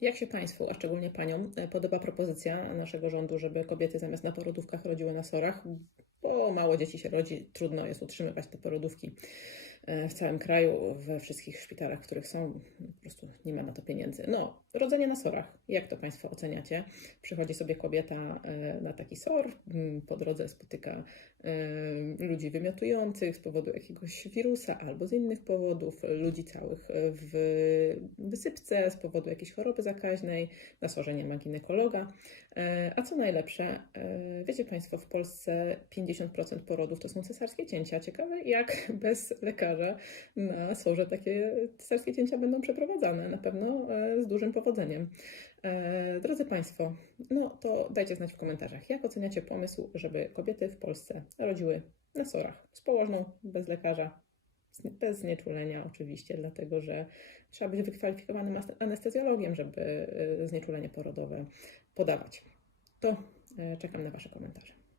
Jak się Państwu, a szczególnie Paniom, e, podoba propozycja naszego rządu, żeby kobiety zamiast na porodówkach rodziły na sorach? Bo mało dzieci się rodzi, trudno jest utrzymywać te porodówki e, w całym kraju, we wszystkich szpitalach, w których są, prostu nie ma na to pieniędzy. No, rodzenie na sorach, jak to Państwo oceniacie? Przychodzi sobie kobieta e, na taki sor, m, po drodze spotyka e, ludzi wymiotujących z powodu jakiegoś wirusa albo z innych powodów, ludzi całych w wysypce z powodu jakiejś choroby zakaźnej, na sorze nie ma ginekologa. E, A co najlepsze, e, wiecie Państwo, w Polsce 50% porodów to są cesarskie cięcia. Ciekawe, jak bez lekarza na sorze takie cesarskie cięcia będą Na pewno e, z dużym powodzeniem. E, Drodzy Państwo, no to dajcie znać w komentarzach, jak oceniacie pomysł, żeby kobiety w Polsce rodziły na sorach z położną, bez lekarza, bez znieczulenia oczywiście, dlatego że trzeba być wykwalifikowanym anestezjologiem, żeby e, znieczulenie porodowe podawać. To czekam na Wasze komentarze.